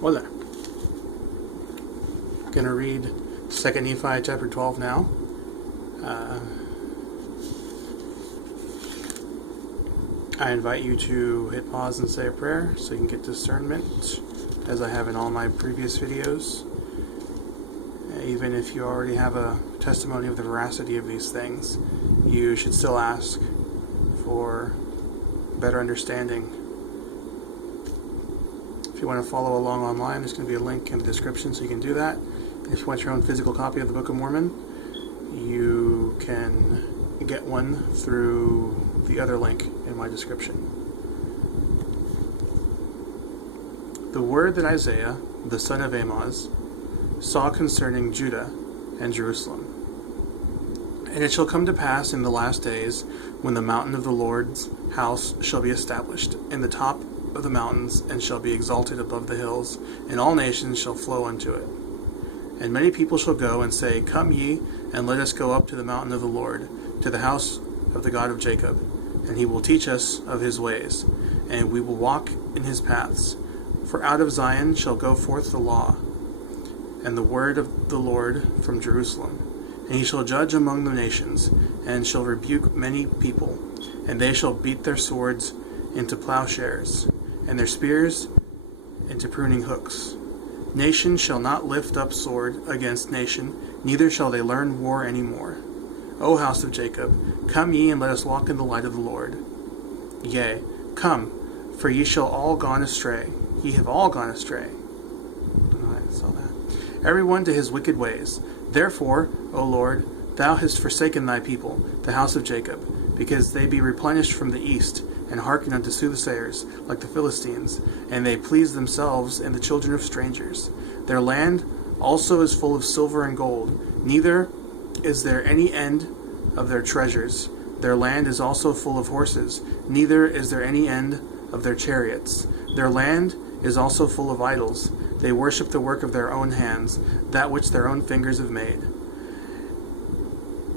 Hola. Going to read 2 Nephi chapter 12 now. I invite you to hit pause and say a prayer so you can get discernment, as I have in all my previous videos. Even if you already have a testimony of the veracity of these things, you should still ask for better understanding. If you want to follow along online, there's going to be a link in the description so you can do that. And if you want your own physical copy of the Book of Mormon, you can get one through the other link in my description. The word that Isaiah, the son of Amoz, saw concerning Judah and Jerusalem. And it shall come to pass in the last days, when the mountain of the Lord's house shall be established in the top of the mountains, and shall be exalted above the hills, and all nations shall flow unto it. And many people shall go and say, Come ye, and let us go up to the mountain of the Lord, to the house of the God of Jacob, and he will teach us of his ways, and we will walk in his paths. For out of Zion shall go forth the law, and the word of the Lord from Jerusalem. And he shall judge among the nations, and shall rebuke many people, and they shall beat their swords into plowshares, and their spears into pruning hooks. Nation shall not lift up sword against nation, neither shall they learn war any more. O house of Jacob, come ye, and let us walk in the light of the Lord. Yea, come, for ye shall all gone astray. Ye have all gone astray. I saw that. Every one to his wicked ways. Therefore, O Lord, thou hast forsaken thy people, the house of Jacob, because they be replenished from the east, and hearken unto soothsayers, like the Philistines, and they please themselves in the children of strangers. Their land also is full of silver and gold, neither is there any end of their treasures. Their land is also full of horses, neither is there any end of their chariots. Their land is also full of idols. They worship the work of their own hands, that which their own fingers have made.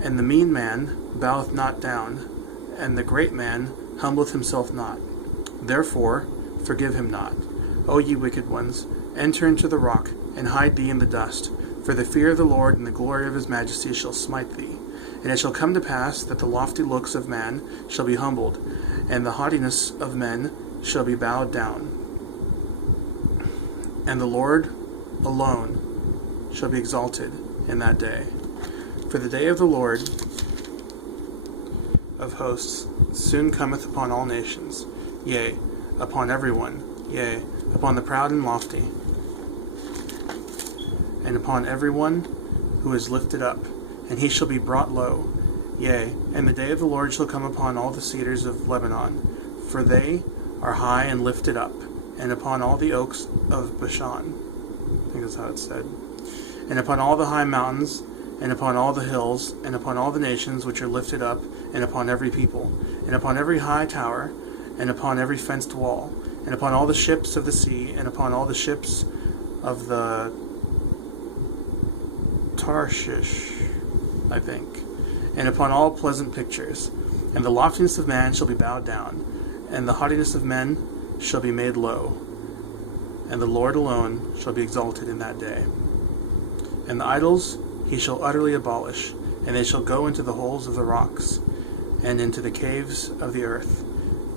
And the mean man boweth not down, and the great man humbleth himself not. Therefore, forgive him not. O ye wicked ones, enter into the rock, and hide thee in the dust. For the fear of the Lord and the glory of his majesty shall smite thee. And it shall come to pass that the lofty looks of man shall be humbled, and the haughtiness of men shall be bowed down. And the Lord alone shall be exalted in that day. For the day of the Lord of hosts soon cometh upon all nations, yea, upon every one, yea, upon the proud and lofty, and upon every one who is lifted up, and he shall be brought low. Yea, and the day of the Lord shall come upon all the cedars of Lebanon, for they are high and lifted up, and upon all the oaks of Bashan. I think that's how it's said. And upon all the high mountains, and upon all the hills, and upon all the nations which are lifted up, and upon every people, and upon every high tower, and upon every fenced wall, and upon all the ships of the sea, and upon all the ships of the Tarshish, I think, and upon all pleasant pictures. And the loftiness of man shall be bowed down, and the haughtiness of men shall be made low, and the Lord alone shall be exalted in that day. And the idols he shall utterly abolish, and they shall go into the holes of the rocks, and into the caves of the earth.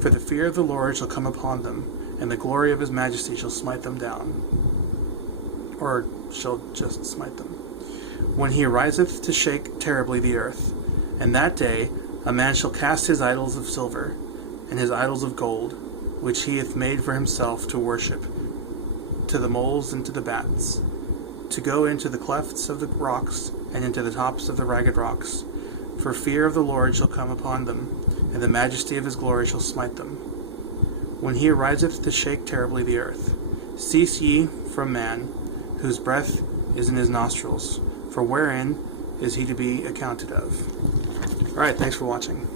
For the fear of the Lord shall come upon them, and the glory of his majesty shall smite them down, or shall just smite them, when he ariseth to shake terribly the earth. And that day a man shall cast his idols of silver, and his idols of gold, which he hath made for himself to worship, to the moles and to the bats, to go into the clefts of the rocks, and into the tops of the ragged rocks. For fear of the Lord shall come upon them, and the majesty of his glory shall smite them, when he ariseth to shake terribly the earth. Cease ye from man, whose breath is in his nostrils, for wherein is he to be accounted of? Alright, thanks for watching.